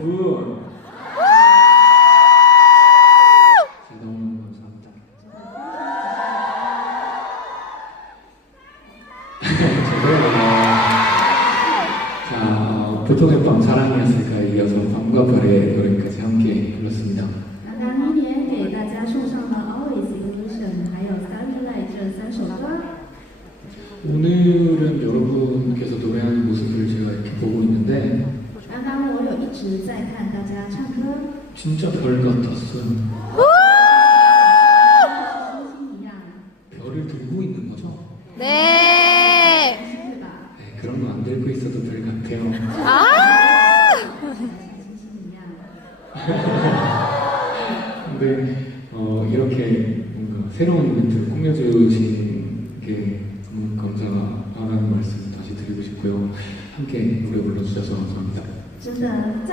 여러분. 보통의 밤 사랑이었으니까 이어서 밤과 별의 노래까지 함께 불렀습니다. 오늘은 여러분 刚我有一直在看大家唱歌， 진짜 별 같았어요. 像星星一样， 별을 들고 있는 거죠? 네. 对吧？ 네, 그런 거 안 들고 있어도 별 같아요. 像星星一样。 근데 어, 이렇게 뭔가 새로운 이벤트를 꾸며주신 게 너무 감사하다는 말씀 다시 드리고 싶고요. 함께 노래 불러주셔서 감사합니다. 真的。